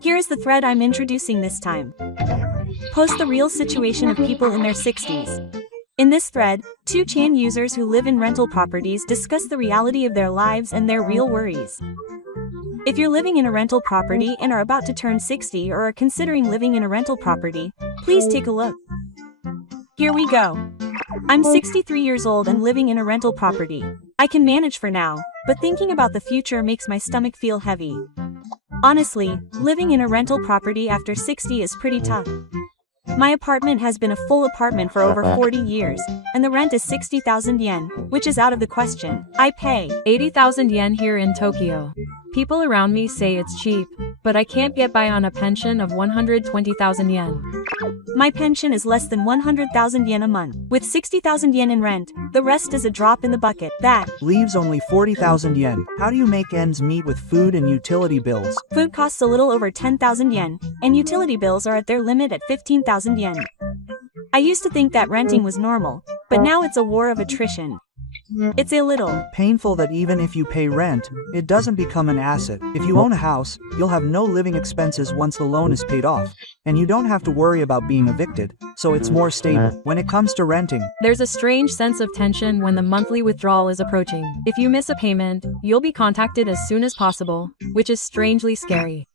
Here is the thread I'm introducing this time. Post the real situation of people in their 60s. In this thread, 2chan users who live in rental properties discuss the reality of their lives and their real worries. If you're living in a rental property and are about to turn 60 or are considering living in a rental property, please take a look. Here we go. I'm 63 years old and living in a rental property. I can manage for now, but thinking about the future makes my stomach feel heavy. Honestly, living in a rental property after 60 is pretty tough. My apartment has been a full apartment for over 40 years, and the rent is 60,000 yen, which is out of the question. I pay 80,000 yen here in Tokyo. People around me say it's cheap, but I can't get by on a pension of 120,000 yen. My pension is less than 100,000 yen a month. With 60,000 yen in rent, the rest is a drop in the bucket. That leaves only 40,000 yen. How do you make ends meet with food and utility bills? Food costs a little over 10,000 yen, and utility bills are at their limit at 15,000 yen. I used to think that renting was normal, but now it's a war of attrition. It's a little painful that even if you pay rent, it doesn't become an asset. If you own a house, you'll have no living expenses once the loan is paid off, and you don't have to worry about being evicted, so it's more stable. When it comes to renting, there's a strange sense of tension when the monthly withdrawal is approaching. If you miss a payment, you'll be contacted as soon as possible, which is strangely scary.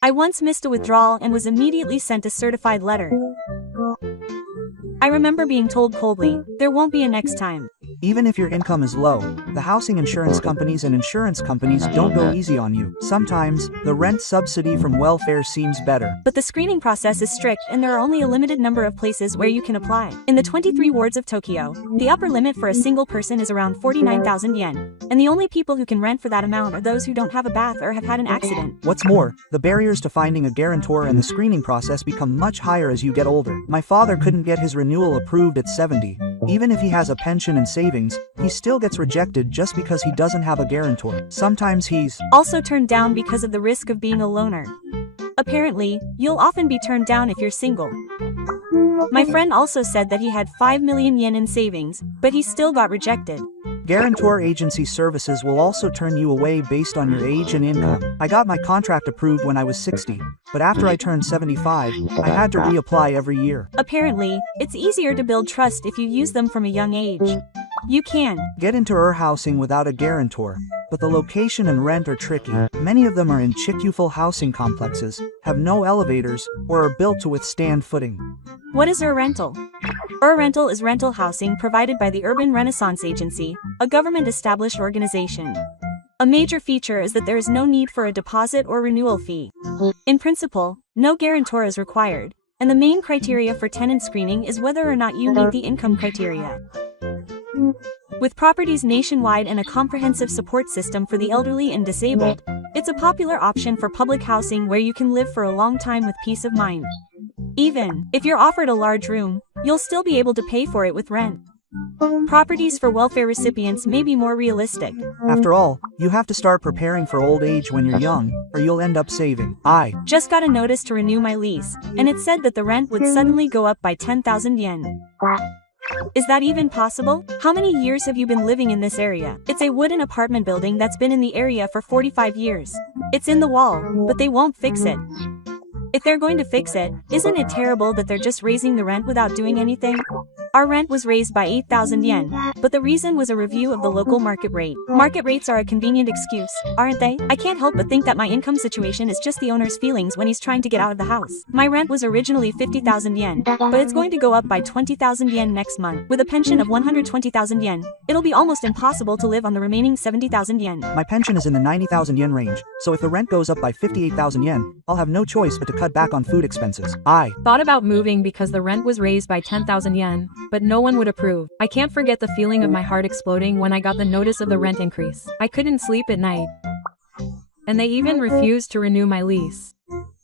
I once missed a withdrawal and was immediately sent a certified letter. I remember being told coldly, there won't be a next time. Even if your income is low, the housing insurance companies and insurance companies don't go easy on you. Sometimes, the rent subsidy from welfare seems better. But the screening process is strict and there are only a limited number of places where you can apply. In the 23 wards of Tokyo, the upper limit for a single person is around 49,000 yen, and the only people who can rent for that amount are those who don't have a bath or have had an accident. What's more, the barriers to finding a guarantor and the screening process become much higher as you get older. My father couldn't get his renewal approved at 70. Even if he has a pension and savings, he still gets rejected just because he doesn't have a guarantor. Sometimes he's also turned down because of the risk of being a loner. Apparently, you'll often be turned down if you're single. My friend also said that he had 5 million yen in savings, but he still got rejected. Guarantor agency services will also turn you away based on your age and income. I got my contract approved when I was 60, but after I turned 75, I had to reapply every year. Apparently, it's easier to build trust if you use them from a young age. You can get into housing without a guarantor, but the location and rent are tricky. Many of them are in chick-full housing complexes, have no elevators, or are built to withstand footing. What is rental? Rental is rental housing provided by the Urban Renaissance Agency, a government-established organization. A major feature is that there is no need for a deposit or renewal fee. In principle, no guarantor is required, and the main criteria for tenant screening is whether or not you meet the income criteria. With properties nationwide and a comprehensive support system for the elderly and disabled, it's a popular option for public housing where you can live for a long time with peace of mind. Even if you're offered a large room, you'll still be able to pay for it with rent. Properties for welfare recipients may be more realistic. After all, you have to start preparing for old age when you're young, or you'll end up saving. I just got a notice to renew my lease, and it said that the rent would suddenly go up by 10,000 yen. Is that even possible? How many years have you been living in this area? It's a wooden apartment building that's been in the area for 45 years. It's in the wall, but they won't fix it. If they're going to fix it, isn't it terrible that they're just raising the rent without doing anything? Our rent was raised by 8,000 yen, but the reason was a review of the local market rate. Market rates are a convenient excuse, aren't they? I can't help but think that my income situation is just the owner's feelings when he's trying to get out of the house. My rent was originally 50,000 yen, but it's going to go up by 20,000 yen next month. With a pension of 120,000 yen, it'll be almost impossible to live on the remaining 70,000 yen. My pension is in the 90,000 yen range, so if the rent goes up by 58,000 yen, I'll have no choice but to cut back on food expenses. I thought about moving because the rent was raised by 10,000 yen, but no one would approve. I can't forget the feeling of my heart exploding when I got the notice of the rent increase. I couldn't sleep at night. And they even refused to renew my lease.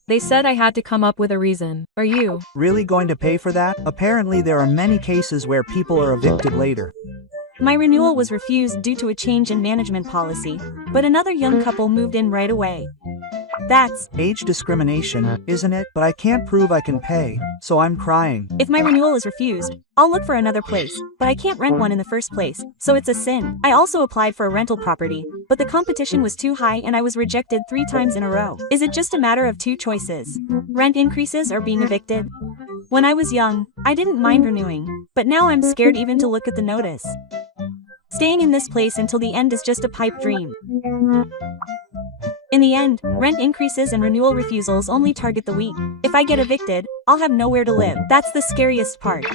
They said I had to come up with a reason. Are you really going to pay for that? Apparently there are many cases where people are evicted later. My renewal was refused due to a change in management policy, but another young couple moved in right away. That's age discrimination, isn't it? But I can't prove I can pay, so I'm crying. if my renewal is refused, I'll look for another place, but I can't rent one in the first place, so it's a sin. I also applied for a rental property, but the competition was too high and I was rejected 3 times in a row. Is it just a matter of 2 choices? Rent increases or being evicted? When I was young, I didn't mind renewing, but now I'm scared even to look at the notice. Staying in this place until the end is just a pipe dream. In the end, rent increases and renewal refusals only target the weak. If I get evicted, I'll have nowhere to live. That's the scariest part.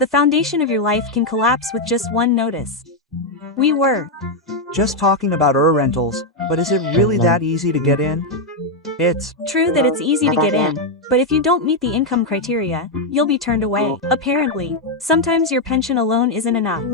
The foundation of your life can collapse with just one notice. We were Just talking about rentals, but is it really that easy to get in? It's true that it's easy to get in, but if you don't meet the income criteria, you'll be turned away. Apparently, sometimes your pension alone isn't enough.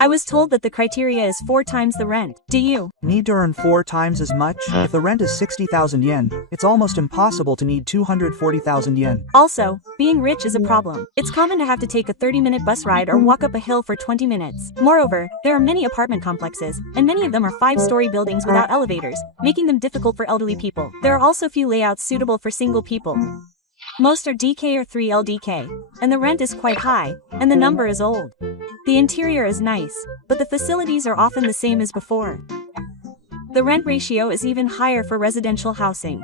I was told that the criteria is 4 times the rent. Do you? need to earn 4 times as much? If the rent is 60,000 yen, it's almost impossible to need 240,000 yen. Also, being rich is a problem. It's common to have to take a 30-minute bus ride or walk up a hill for 20 minutes. Moreover, there are many apartment complexes, and many of them are 5-story buildings without elevators, making them difficult for elderly people. There are also few layouts suitable for single people. Most are DK or 3LDK, and the rent is quite high, and the number is old. The interior is nice, but the facilities are often the same as before. The rent ratio is even higher for residential housing.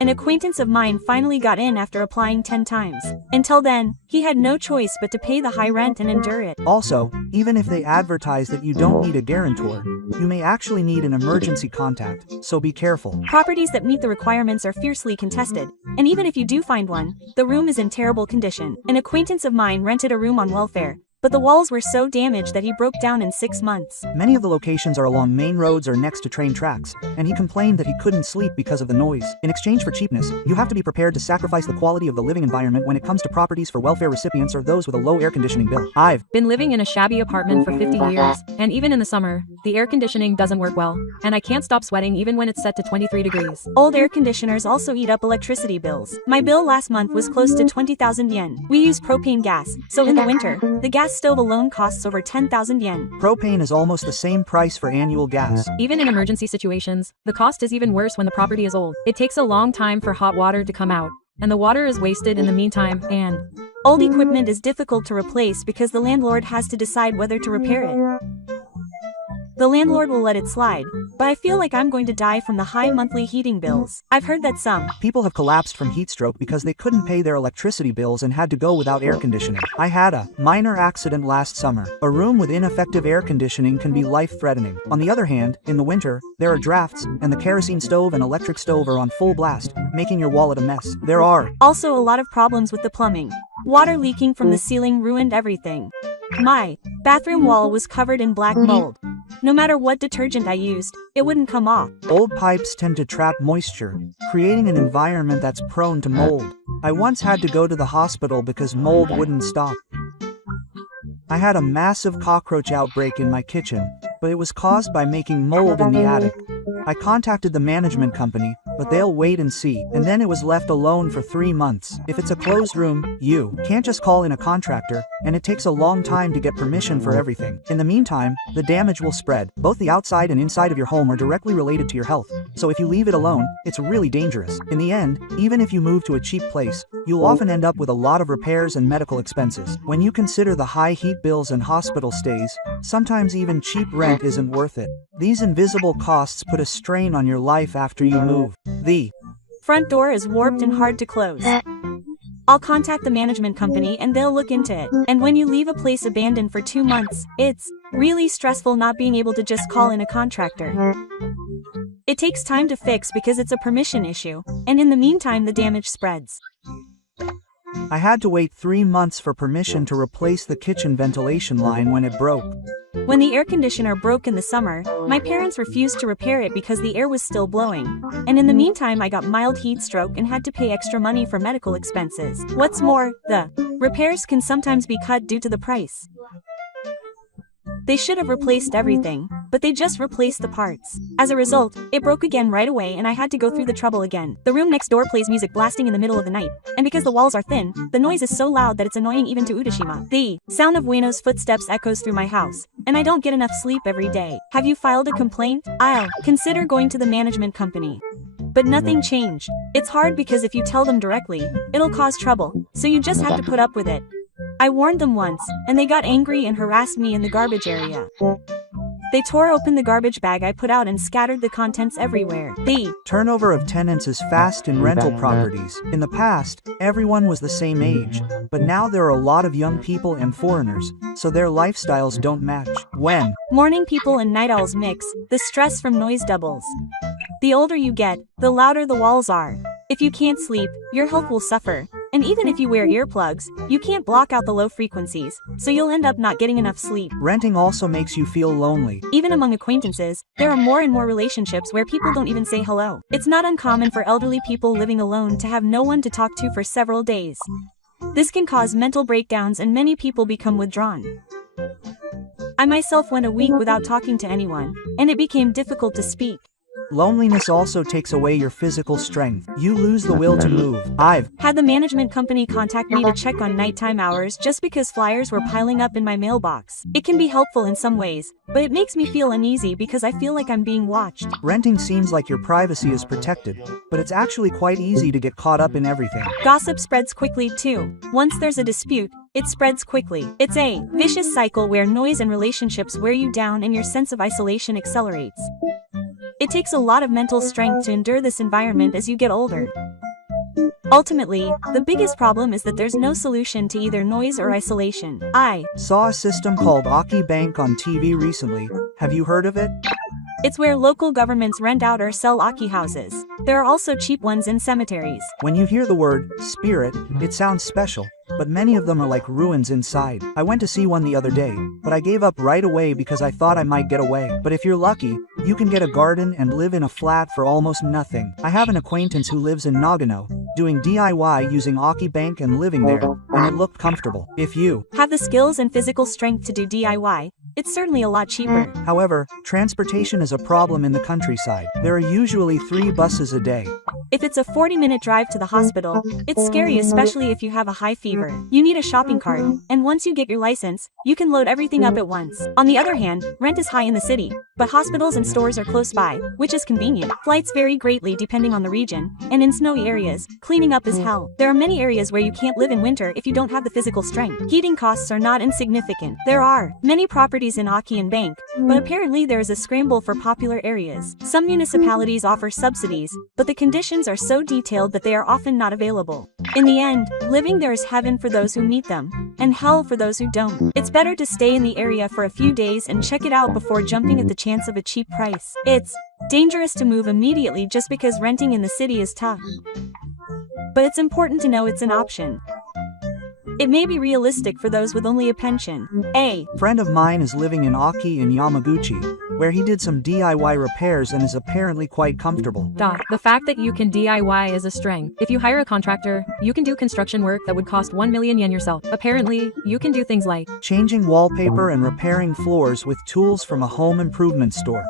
An acquaintance of mine finally got in after applying 10 times. Until then, he had no choice but to pay the high rent and endure it. Also, even if they advertise that you don't need a guarantor, you may actually need an emergency contact, so be careful. Properties that meet the requirements are fiercely contested, and even if you do find one, the room is in terrible condition. An acquaintance of mine rented a room on welfare, but the walls were so damaged that he broke down in 6 months. Many of the locations are along main roads or next to train tracks, and he complained that he couldn't sleep because of the noise. In exchange for cheapness, you have to be prepared to sacrifice the quality of the living environment when it comes to properties for welfare recipients or those with a low air conditioning bill. I've Been living in a shabby apartment for 50 years, and even in the summer, the air conditioning doesn't work well, and I can't stop sweating even when it's set to 23 degrees. Old air conditioners also eat up electricity bills. My bill last month was close to 20,000 yen. We use propane gas, so in the winter, the gas stove alone costs over 10,000 yen. propane is almost the same price for annual gas. Even in emergency situations, the cost is even worse when the property is old. It takes a long time for hot water to come out, and the water is wasted in the meantime, and Old equipment is difficult to replace because the landlord has to decide whether to repair it. The landlord will let it slide, but I feel like I'm going to die from the high monthly heating bills. I've heard that some People have collapsed from heat stroke because they couldn't pay their electricity bills and had to go without air conditioning. I had a minor accident last summer. A room with ineffective air conditioning can be life-threatening. On the other hand, in the winter, there are drafts, and the kerosene stove and electric stove are on full blast, making your wallet a mess. There are also a lot of problems with the plumbing. Water leaking from the ceiling ruined everything. My bathroom wall was covered in black mold. No matter what detergent I used, it wouldn't come off. old pipes tend to trap moisture, creating an environment that's prone to mold. I once had to go to the hospital because mold wouldn't stop. I had a massive cockroach outbreak in my kitchen, but it was caused by making mold in the attic. I contacted the management company, but they'll wait and see, and then it was left alone for 3 months. If it's a closed room, you can't just call in a contractor, and it takes a long time to get permission for everything. In the meantime, the damage will spread. Both the outside and inside of your home are directly related to your health, so if you leave it alone, it's really dangerous. In the end, even if you move to a cheap place, you'll often end up with a lot of repairs and medical expenses. When you consider the high heat bills and hospital stays, sometimes even cheap rent isn't worth it. These invisible costs put a strain on your life after you move. The front door is warped and hard to close. I'll contact the management company and they'll look into it. And when you leave a place abandoned for 2 months, it's really stressful not being able to just call in a contractor. It takes time to fix because it's a permission issue, and in the meantime the damage spreads. I had to wait 3 months for permission to replace the kitchen ventilation line when it broke. When the air conditioner broke in the summer, my parents refused to repair it because the air was still blowing. And in the meantime I got mild heat stroke and had to pay extra money for medical expenses. What's more, the repairs can sometimes be cut due to the price. They should have replaced everything, but they just replaced the parts. As a result, it broke again right away and I had to go through the trouble again. The room next door plays music blasting in the middle of the night, and because the walls are thin, the noise is so loud that it's annoying even to Udashima. The sound of Ueno's footsteps echoes through my house, and I don't get enough sleep every day. Have you filed a complaint? I'll consider going to the management company. But nothing changed. It's hard because if you tell them directly, it'll cause trouble, so you just have to put up with it. I warned them once, and they got angry and harassed me in the garbage area. They tore open the garbage bag I put out and scattered the contents everywhere. The turnover of tenants is fast in rental properties. In the past, everyone was the same age, but now there are a lot of young people and foreigners, so their lifestyles don't match. When morning people and night owls mix, the stress from noise doubles. The older you get, the louder the walls are. If you can't sleep, your health will suffer. And even if you wear earplugs, you can't block out the low frequencies, so you'll end up not getting enough sleep. renting also makes you feel lonely. Even among acquaintances, there are more and more relationships where people don't even say hello. It's not uncommon for elderly people living alone to have no one to talk to for several days. This can cause mental breakdowns and many people become withdrawn. I myself went a week without talking to anyone, and it became difficult to speak. Loneliness also takes away your physical strength. You lose the will to move. I've Had the management company contact me to check on nighttime hours just because flyers were piling up in my mailbox. It can be helpful in some ways, but it makes me feel uneasy because I feel like I'm being watched. renting seems like your privacy is protected, but it's actually quite easy to get caught up in everything. Gossip spreads quickly too. Once there's a dispute, it spreads quickly. It's a vicious cycle where noise and relationships wear you down and your sense of isolation accelerates. It takes a lot of mental strength to endure this environment as you get older. Ultimately, the biggest problem is that there's no solution to either noise or isolation. I Saw a system called Aki Bank on TV recently. Have you heard of it? It's where local governments rent out or sell Aki houses. There are also cheap ones in cemeteries. When you hear the word spirit, it sounds special, but many of them are like ruins inside. I went to see one the other day, but I gave up right away because I thought I might get away. But if you're lucky, you can get a garden and live in a flat for almost nothing. I have an acquaintance who lives in Nagano, doing DIY using Aki Bank and living there, and it looked comfortable. If you, Have the skills and physical strength to do DIY, it's certainly a lot cheaper. however, transportation is a problem in the countryside. There are usually 3 buses a day. If it's a 40-minute drive to the hospital, it's scary, especially if you have a high fever. You need a shopping cart, and once you get your license, you can load everything up at once. On the other hand, rent is high in the city, but hospitals and stores are close by, which is convenient. Flights vary greatly depending on the region, and in snowy areas, cleaning up is hell. There are many areas where you can't live in winter if you don't have the physical strength. Heating costs are not insignificant. There are many properties in Aki and Bank, but apparently there is a scramble for popular areas. Some municipalities offer subsidies, but the conditions are so detailed that they are often not available. In the end, living there is heaven for those who meet them, and hell for those who don't. It's better to stay in the area for a few days and check it out before jumping at the chance of a cheap price. It's dangerous to move immediately just because renting in the city is tough. But it's important to know it's an option. It may be realistic for those with only a pension. A friend of mine is living in Aki in Yamaguchi, where he did some DIY repairs and is apparently quite comfortable. The fact that you can DIY is a strength. If you hire a contractor, you can do construction work that would cost 1 million yen yourself. Apparently, you can do things like Changing wallpaper and repairing floors with tools from a home improvement store.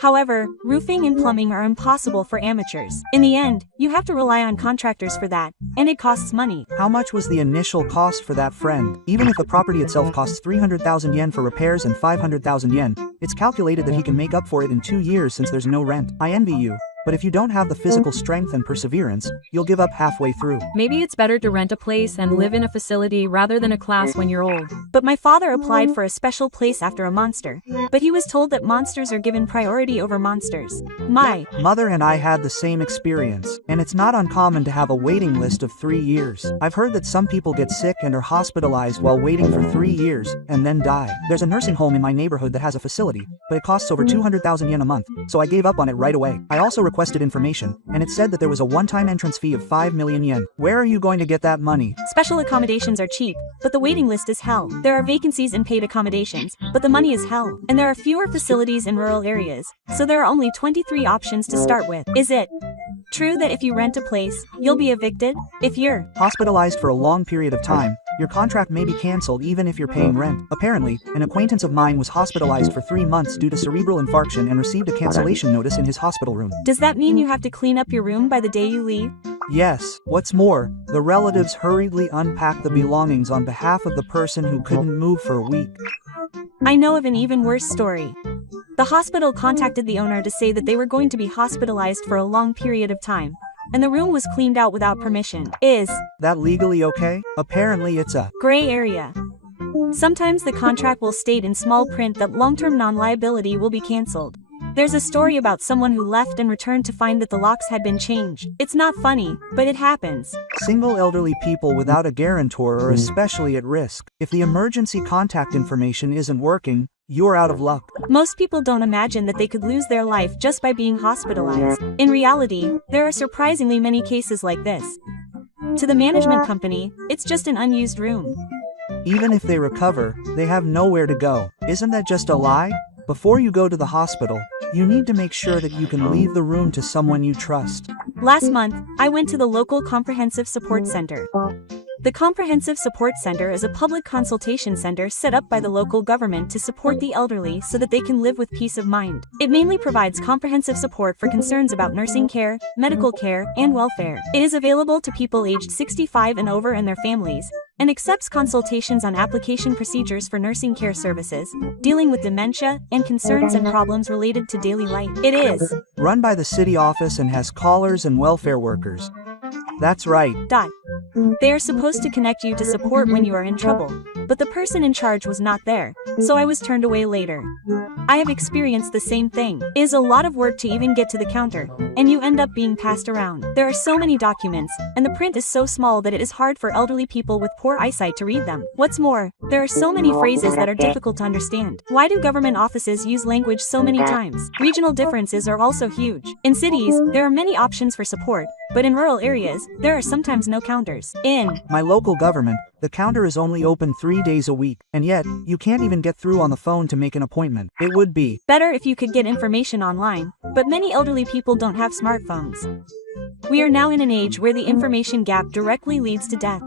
However, roofing and plumbing are impossible for amateurs. In the end, you have to rely on contractors for that, and it costs money. How much was the initial cost for that friend? Even if the property itself costs 300,000 yen for repairs and 500,000 yen, it's calculated that he can make up for it in 2 years since there's no rent. I envy you. But if you don't have the physical strength and perseverance, you'll give up halfway through. maybe it's better to rent a place and live in a facility rather than a class when you're old. But my father applied for a special place after a monster, but he was told that monsters are given priority over monsters. My Mother and I had the same experience, and it's not uncommon to have a waiting list of 3 years. I've heard that some people get sick and are hospitalized while waiting for 3 years, and then die. There's a nursing home in my neighborhood that has a facility, but it costs over 200,000 yen a month, so I gave up on it right away. I also requested information, and it said that there was a one-time entrance fee of 5 million yen. Where are you going to get that money? special accommodations are cheap, but the waiting list is hell. There are vacancies in paid accommodations, but the money is hell. And there are fewer facilities in rural areas, so there are only 23 options to start with. Is it true that if you rent a place, you'll be evicted? If you're Hospitalized for a long period of time, your contract may be cancelled even if you're paying rent. Apparently, an acquaintance of mine was hospitalized for 3 months due to cerebral infarction and received a cancellation notice in his hospital room. Does that mean you have to clean up your room by the day you leave? Yes, what's more, the relatives hurriedly unpacked the belongings on behalf of the person who couldn't move for a week. I know of an even worse story. The hospital contacted the owner to say that they were going to be hospitalized for a long period of time, and the room was cleaned out without permission. Is that legally okay? Apparently it's a gray area. Sometimes the contract will state in small print that long-term non-liability will be cancelled. There's a story about someone who left and returned to find that the locks had been changed. It's not funny, but it happens. Single elderly people without a guarantor are especially at risk. If the emergency contact information isn't working, you're out of luck. Most people don't imagine that they could lose their life just by being hospitalized. In reality, there are surprisingly many cases like this. To the management company, it's just an unused room. Even if they recover, they have nowhere to go. Isn't that just a lie? Before you go to the hospital, you need to make sure that you can leave the room to someone you trust. Last month, I went to the local Comprehensive Support Center. The Comprehensive Support Center is a public consultation center set up by the local government to support the elderly so that they can live with peace of mind. It mainly provides comprehensive support for concerns about nursing care, medical care, and welfare. It is available to people aged 65 and over and their families, and accepts consultations on application procedures for nursing care services, dealing with dementia, and concerns and problems related to daily life. It is run by the city office and has callers and welfare workers. That's right. They are supposed to connect you to support when you are in trouble, but the person in charge was not there, so I was turned away later. I have experienced the same thing. It is a lot of work to even get to the counter, and you end up being passed around. There are so many documents, and the print is so small that it is hard for elderly people with poor eyesight to read them. What's more, there are so many phrases that are difficult to understand. Why do government offices use language so many times? Regional differences are also huge. In cities, there are many options for support, but in rural areas, there are sometimes no counters. In my local government, the counter is only open 3 days a week, and yet, you can't even get through on the phone to make an appointment. It would be better if you could get information online, but many elderly people don't have smartphones. We are now in an age where the information gap directly leads to death.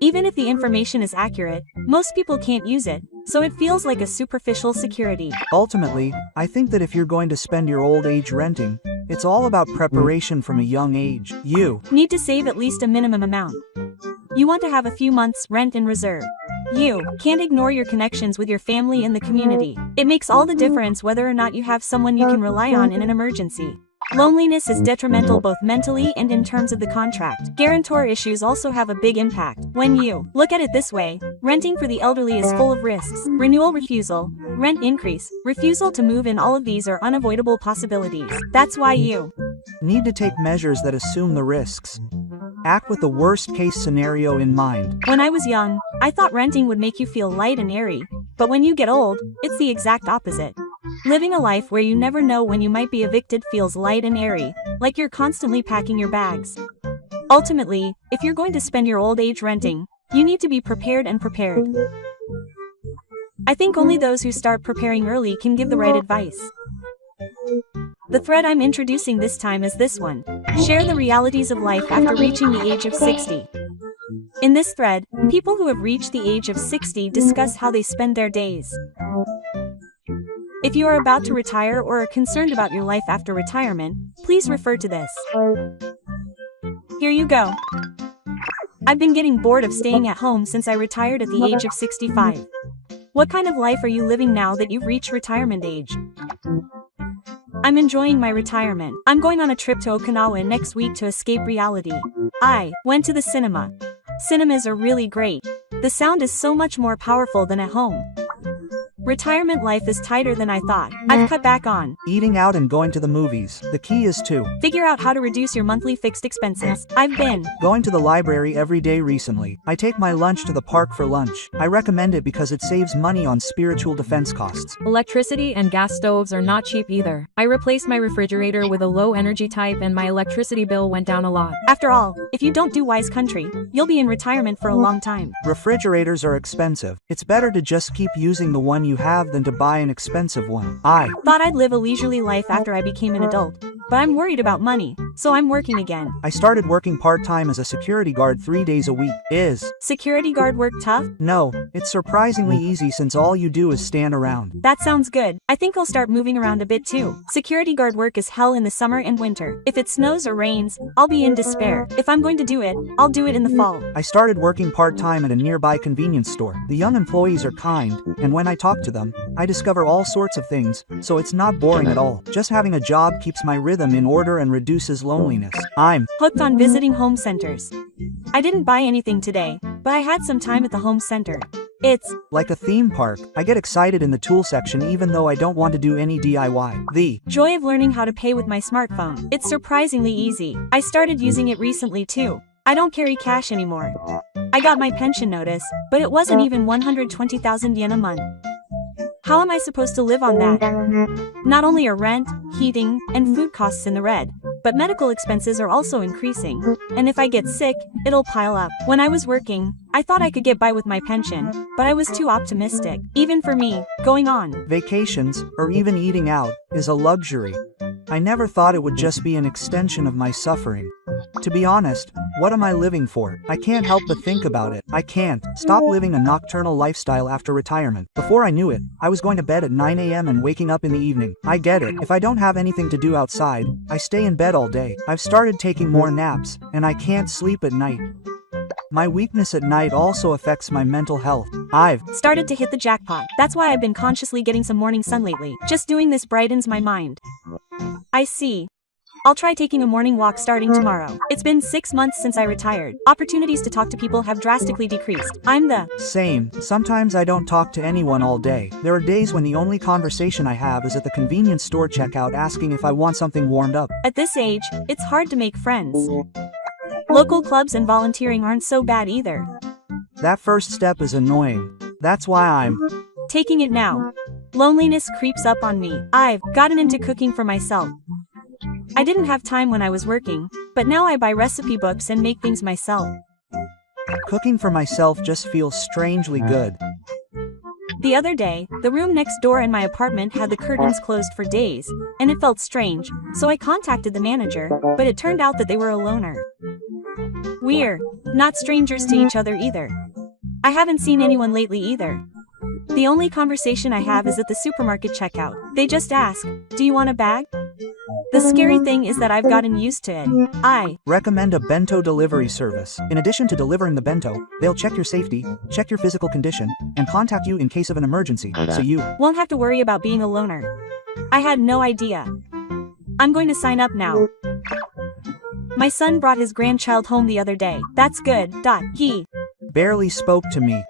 Even if the information is accurate, most people can't use it, so it feels like a superficial security. Ultimately, I think that if you're going to spend your old age renting, it's all about preparation from a young age. You need to save at least a minimum amount. You want to have a few months' rent in reserve. You can't ignore your connections with your family and the community. It makes all the difference whether or not you have someone you can rely on in an emergency. Loneliness is detrimental both mentally and in terms of the contract. Guarantor issues also have a big impact. When you look at it this way, renting for the elderly is full of risks. Renewal refusal, rent increase, refusal to move in, all of these are unavoidable possibilities. That's why you need to take measures that assume the risks. Act with the worst case scenario in mind. When I was young, I thought renting would make you feel light and airy, but when you get old, it's the exact opposite. Living a life where you never know when you might be evicted feels light and airy, like you're constantly packing your bags. Ultimately, if you're going to spend your old age renting, you need to be prepared and prepared. I think only those who start preparing early can give the right advice. The thread I'm introducing this time is this one. Share the realities of life after reaching the age of 60. In this thread, people who have reached the age of 60 discuss how they spend their days. If you are about to retire or are concerned about your life after retirement, please refer to this. Here you go. I've been getting bored of staying at home since I retired at the age of 65. What kind of life are you living now that you've reached retirement age? I'm enjoying my retirement. I'm going on a trip to Okinawa next week to escape reality. I went to the cinema. Cinemas are really great. The sound is so much more powerful than at home. Retirement life is tighter than I thought. I've cut back on eating out and going to the movies. The key is to figure out how to reduce your monthly fixed expenses. I've been going to the library every day recently. I take my lunch to the park for lunch. I recommend it because it saves money on spiritual defense costs. Electricity and gas stoves are not cheap either. I replaced my refrigerator with a low energy type and my electricity bill went down a lot. After all, if you don't do wise country, you'll be in retirement for a long time. Refrigerators are expensive. It's better to just keep using the one you have than to buy an expensive one. I thought I'd live a leisurely life after I became an adult, but I'm worried about money. so I'm working again. I started working part-time as a security guard 3 days a week. Is Security guard work tough? No, it's surprisingly easy since all you do is stand around. That sounds good. I think I'll start moving around a bit too. Security guard work is hell in the summer and winter. If it snows or rains, I'll be in despair. If I'm going to do it, I'll do it in the fall. I started working part-time at a nearby convenience store. The young employees are kind, and when I talk to them, I discover all sorts of things, so it's not boring at all. Just having a job keeps my rhythm in order and reduces loneliness. I'm Hooked on visiting home centers. I didn't buy anything today, but I had some time at the home center. It's like a theme park. I get excited in the tool section even though I don't want to do any DIY. The joy of learning how to pay with my smartphone. It's surprisingly easy. I started using it recently too. I don't carry cash anymore. I got my pension notice, but it wasn't even 120,000 yen a month. How am I supposed to live on that? Not only are rent, heating, and food costs in the red, but medical expenses are also increasing. And if I get sick, it'll pile up. When I was working, I thought I could get by with my pension, but I was too optimistic. Even for me, going on vacations, or even eating out, is a luxury. I never thought it would just be an extension of my suffering. To be honest, what am I living for? I can't help but think about it. I can't stop living a nocturnal lifestyle after retirement. Before I knew it, I was going to bed at 9 a.m. and waking up in the evening. I get it. If I don't have anything to do outside, I stay in bed all day. I've started taking more naps, and I can't sleep at night. My weakness at night also affects my mental health. I've started to hit the jackpot. That's why I've been consciously getting some morning sun lately. Just doing this brightens my mind. I see. I'll try taking a morning walk starting tomorrow. It's been 6 months since I retired. Opportunities to talk to people have drastically decreased. I'm the same. Sometimes I don't talk to anyone all day. There are days when the only conversation I have is at the convenience store checkout asking if I want something warmed up. At this age, it's hard to make friends. Local clubs and volunteering aren't so bad either. That first step is annoying. That's why I'm taking it now. Loneliness creeps up on me. I've gotten into cooking for myself. I didn't have time when I was working, but now I buy recipe books and make things myself. Cooking for myself just feels strangely good. The other day, the room next door in my apartment had the curtains closed for days, and it felt strange, so I contacted the manager, but it turned out that they were a loner. We're not strangers to each other either. I haven't seen anyone lately either. The only conversation I have is at the supermarket checkout. They just ask, "Do you want a bag?" The scary thing is that I've gotten used to it. I recommend a bento delivery service. In addition to delivering the bento, they'll check your safety, check your physical condition, and contact you in case of an emergency, so you won't have to worry about being a loner. I had no idea. I'm going to sign up now. My son brought his grandchild home the other day. That's good. He barely spoke to me.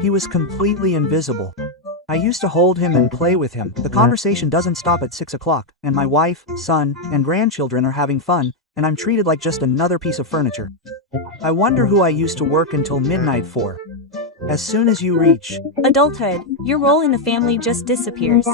He was completely invisible. I used to hold him and play with him. The conversation doesn't stop at 6 o'clock, and my wife, son, and grandchildren are having fun, and I'm treated like just another piece of furniture. I wonder who I used to work until midnight for. As soon as you reach adulthood, your role in the family just disappears.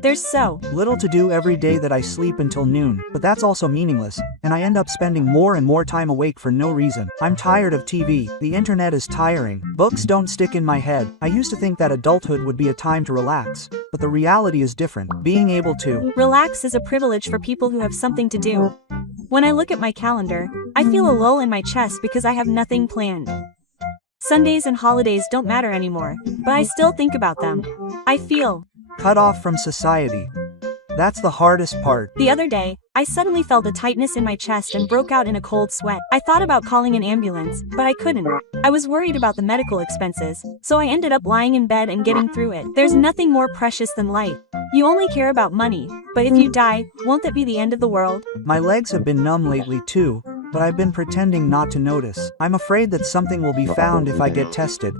There's so little to do every day that I sleep until noon, but that's also meaningless, and I end up spending more and more time awake for no reason. I'm tired of TV, the internet is tiring, books don't stick in my head. I used to think that adulthood would be a time to relax, but the reality is different. Being able to relax is a privilege for people who have something to do. When I look at my calendar, I feel a lull in my chest because I have nothing planned. Sundays and holidays don't matter anymore, but I still think about them. I feel cut off from society. That's the hardest part. The other day, I suddenly felt a tightness in my chest and broke out in a cold sweat. I thought about calling an ambulance, but I couldn't. I was worried about the medical expenses, so I ended up lying in bed and getting through it. There's nothing more precious than life. You only care about money, but if you die, won't that be the end of the world? My legs have been numb lately too, but I've been pretending not to notice. I'm afraid that something will be found if I get tested.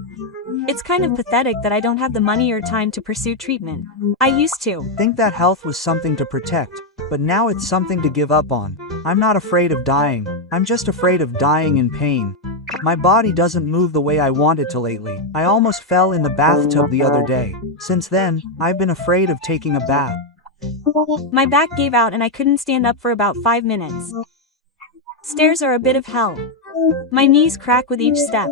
It's kind of pathetic that I don't have the money or time to pursue treatment. I used to think that health was something to protect, but now it's something to give up on. I'm not afraid of dying. I'm just afraid of dying in pain. My body doesn't move the way I want it to lately. I almost fell in the bathtub the other day. Since then, I've been afraid of taking a bath. My back gave out and I couldn't stand up for about 5 minutes. Stairs are a bit of hell. My knees crack with each step.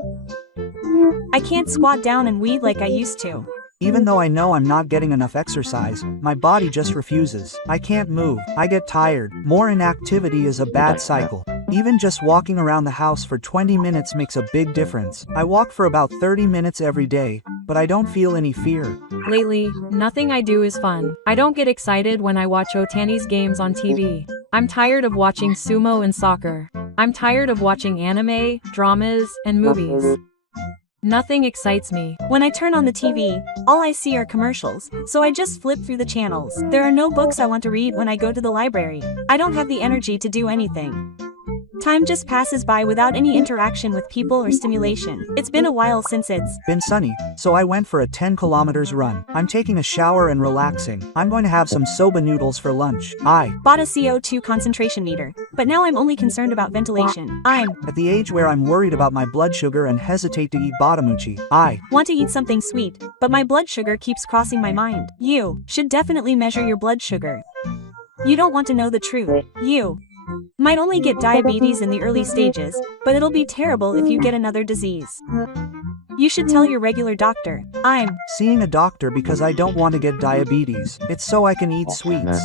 I can't squat down and weed like I used to. Even though I know I'm not getting enough exercise, my body just refuses. I can't move, I get tired. More inactivity is a bad cycle. Even just walking around the house for 20 minutes makes a big difference. I walk for about 30 minutes every day, but I don't feel any fear. Lately, nothing I do is fun. I don't get excited when I watch Otani's games on TV. I'm tired of watching sumo and soccer. I'm tired of watching anime, dramas, and movies. Nothing excites me. When I turn on the TV, all I see are commercials, so I just flip through the channels. There are no books I want to read when I go to the library. I don't have the energy to do anything. Time just passes by without any interaction with people or stimulation. It's been a while since it's been sunny, so I went for a 10 kilometers run. I'm taking a shower and relaxing. I'm going to have some soba noodles for lunch. I bought a CO2 concentration meter, but now I'm only concerned about ventilation. I'm at the age where I'm worried about my blood sugar and hesitate to eat batamuchi. I want to eat something sweet, but my blood sugar keeps crossing my mind. You should definitely measure your blood sugar. You don't want to know the truth. You might only get diabetes in the early stages, but it'll be terrible if you get another disease. You should tell your regular doctor. I'm seeing a doctor because I don't want to get diabetes. It's so I can eat sweets.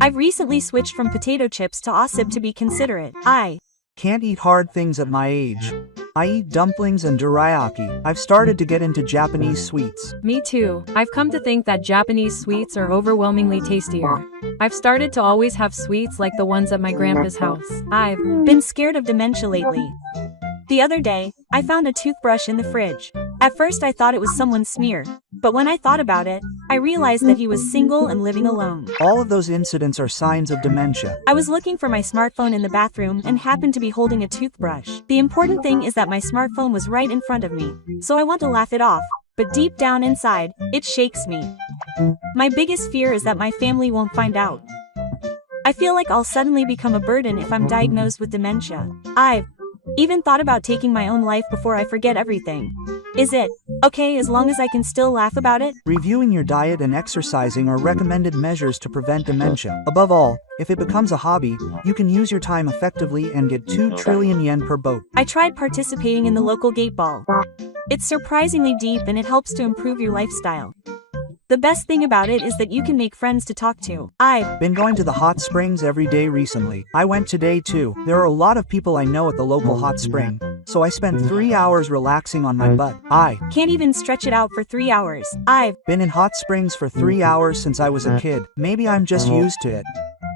I've recently switched from potato chips to osib to be considerate. I can't eat hard things at my age. I eat dumplings and dorayaki. I've started to get into Japanese sweets. Me too. I've come to think that Japanese sweets are overwhelmingly tastier. I've started to always have sweets like the ones at my grandpa's house. I've been scared of dementia lately. The other day, I found a toothbrush in the fridge. At first I thought it was someone's smear, but when I thought about it, I realized that he was single and living alone. All of those incidents are signs of dementia. I was looking for my smartphone in the bathroom and happened to be holding a toothbrush. The important thing is that my smartphone was right in front of me, so I want to laugh it off, but deep down inside, it shakes me. My biggest fear is that my family won't find out. I feel like I'll suddenly become a burden if I'm diagnosed with dementia. I've even thought about taking my own life before I forget everything. Is it okay as long as I can still laugh about it? Reviewing your diet and exercising are recommended measures to prevent dementia. Above all, if it becomes a hobby, you can use your time effectively and get 2 trillion yen per boat. I tried participating in the local gate ball. It's surprisingly deep and it helps to improve your lifestyle. The best thing about it is that you can make friends to talk to. I've been going to the hot springs every day recently. I went today too. There are a lot of people I know at the local hot spring, so I spent 3 hours relaxing on my butt. I can't even stretch it out for 3 hours. I've been in hot springs for 3 hours since I was a kid. Maybe I'm just used to it.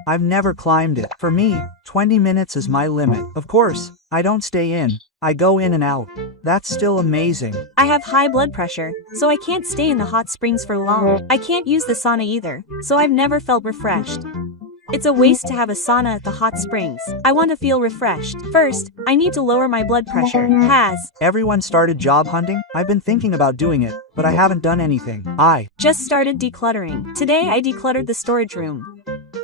I've never climbed it. For me, 20 minutes is my limit. Of course, I don't stay in. I go in and out. That's still amazing. I have high blood pressure, so I can't stay in the hot springs for long. I can't use the sauna either, so I've never felt refreshed. It's a waste to have a sauna at the hot springs. I want to feel refreshed. First, I need to lower my blood pressure. Has everyone started job hunting? I've been thinking about doing it, but I haven't done anything. I just started decluttering. Today I decluttered the storage room.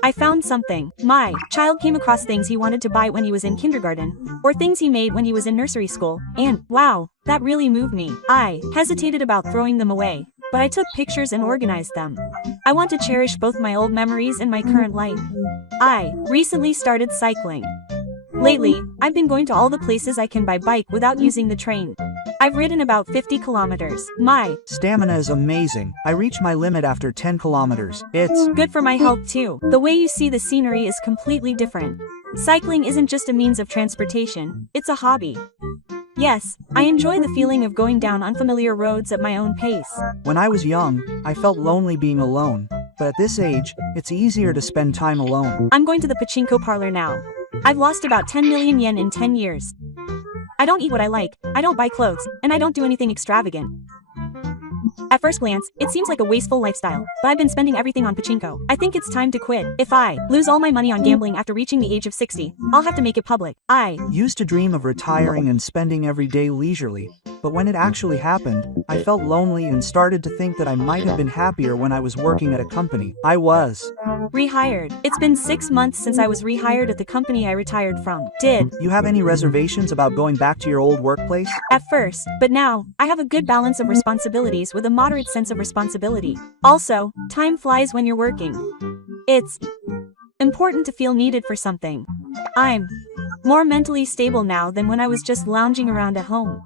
I found something. My child came across things he wanted to buy when he was in kindergarten, or things he made when he was in nursery school, and wow, that really moved me. I hesitated about throwing them away, but I took pictures and organized them. I want to cherish both my old memories and my current life. I recently started cycling. Lately, I've been going to all the places I can by bike without using the train. I've ridden about 50 kilometers. My stamina is amazing. I reach my limit after 10 kilometers. It's good for my health too. The way you see the scenery is completely different. Cycling isn't just a means of transportation, it's a hobby. Yes, I enjoy the feeling of going down unfamiliar roads at my own pace. When I was young, I felt lonely being alone, but at this age, it's easier to spend time alone. I'm going to the pachinko parlor now. I've lost about 10 million yen in 10 years. I don't eat what I like, I don't buy clothes, and I don't do anything extravagant. At first glance, it seems like a wasteful lifestyle, but I've been spending everything on pachinko. I think it's time to quit. If I lose all my money on gambling after reaching the age of 60, I'll have to make it public. I used to dream of retiring and spending every day leisurely, but when it actually happened, I felt lonely and started to think that I might have been happier when I was working at a company. I was rehired. It's been 6 months since I was rehired at the company I retired from. Did you have any reservations about going back to your old workplace? At first, but now, I have a good balance of responsibilities with a moderate sense of responsibility. Also, time flies when you're working. It's important to feel needed for something. I'm more mentally stable now than when I was just lounging around at home.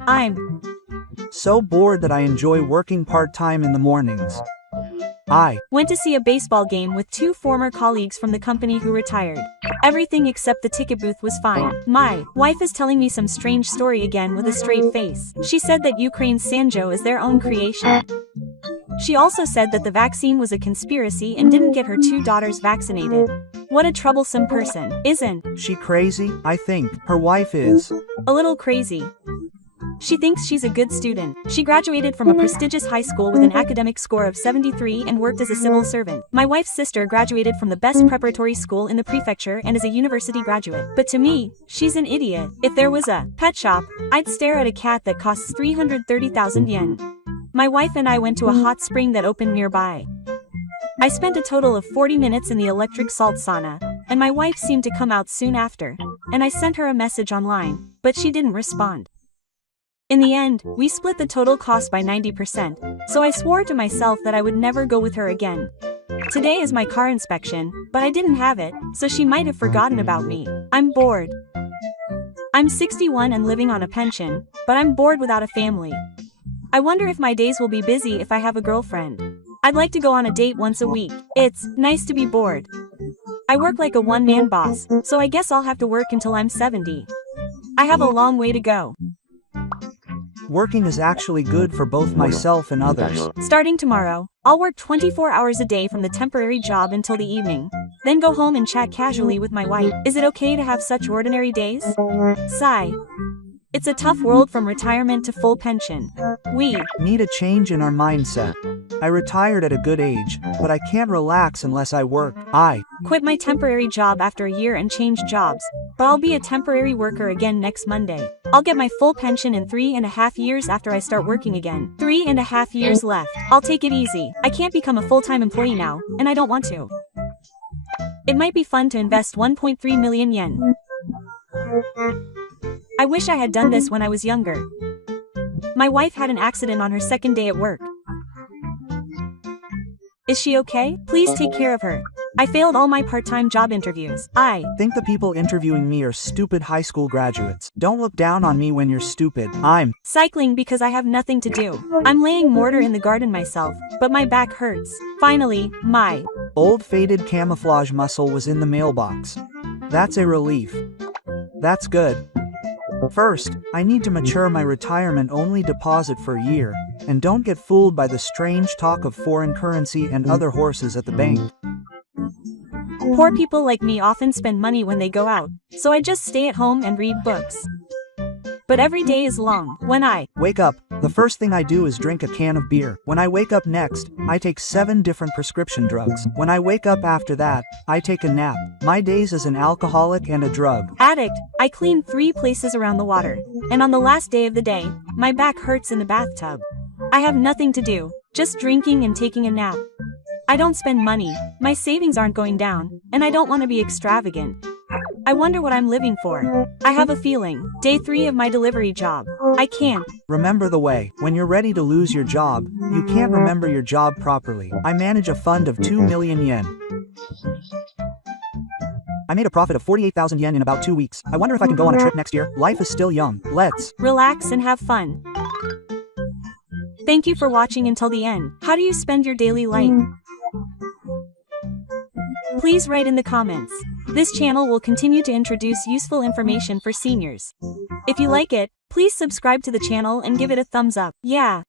I'm So bored that I enjoy working part-time in the mornings. I went to see a baseball game with 2 former colleagues from the company who retired. Everything except the ticket booth was fine. My wife is telling me some strange story again with a straight face. She said that Ukraine's Sanjo is their own creation. She also said that the vaccine was a conspiracy and didn't get her 2 daughters vaccinated. What a troublesome person, isn't she crazy? I think her wife is a little crazy. She thinks she's a good student. She graduated from a prestigious high school with an academic score of 73 and worked as a civil servant. My wife's sister graduated from the best preparatory school in the prefecture and is a university graduate. But to me, she's an idiot. If there was a pet shop, I'd stare at a cat that costs 330,000 yen. My wife and I went to a hot spring that opened nearby. I spent a total of 40 minutes in the electric salt sauna, and my wife seemed to come out soon after, and I sent her a message online, but she didn't respond. In the end, we split the total cost by 90%, so I swore to myself that I would never go with her again. Today is my car inspection, but I didn't have it, so she might have forgotten about me. I'm bored. I'm 61 and living on a pension, but I'm bored without a family. I wonder if my days will be busy if I have a girlfriend. I'd like to go on a date once a week. It's nice to be bored. I work like a one-man boss, so I guess I'll have to work until I'm 70. I have a long way to go. Working is actually good for both myself and others. Starting tomorrow, I'll work 24 hours a day from the temporary job until the evening, then go home and chat casually with my wife. Is it okay to have such ordinary days? Sigh. It's a tough world from retirement to full pension. We need a change in our mindset. I retired at a good age, but I can't relax unless I work. I quit my temporary job after a year and changed jobs, but I'll be a temporary worker again next Monday. I'll get my full pension in 3.5 years after I start working again. 3.5 years left. I'll take it easy. I can't become a full-time employee now, and I don't want to. It might be fun to invest 1.3 million yen. I wish I had done this when I was younger. My wife had an accident on her second day at work. Is she okay? Please take care of her. I failed all my part-time job interviews. I think the people interviewing me are stupid high school graduates. Don't look down on me when you're stupid. I'm cycling because I have nothing to do. I'm laying mortar in the garden myself, but my back hurts. Finally, my old faded camouflage muscle was in the mailbox. That's a relief. That's good. First, I need to mature my retirement-only deposit for a year, and don't get fooled by the strange talk of foreign currency and other horses at the bank. Poor people like me often spend money when they go out, so I just stay at home and read books. But every day is long. When I wake up, the first thing I do is drink a can of beer. When I wake up next, I take 7 different prescription drugs. When I wake up after that, I take a nap. My days as an alcoholic and a drug addict, I clean 3 places around the water. And on the last day of the day, my back hurts in the bathtub. I have nothing to do, just drinking and taking a nap. I don't spend money, my savings aren't going down, and I don't want to be extravagant. I wonder what I'm living for. I have a feeling. Day 3 of my delivery job. I can't remember the way. When you're ready to lose your job, you can't remember your job properly. I manage a fund of 2 million yen. I made a profit of 48,000 yen in about 2 weeks. I wonder if I can go on a trip next year. Life is still young. Let's relax and have fun. Thank you for watching until the end. How do you spend your daily life? Please write in the comments. This channel will continue to introduce useful information for seniors. If you like it, please subscribe to the channel and give it a thumbs up. Yeah.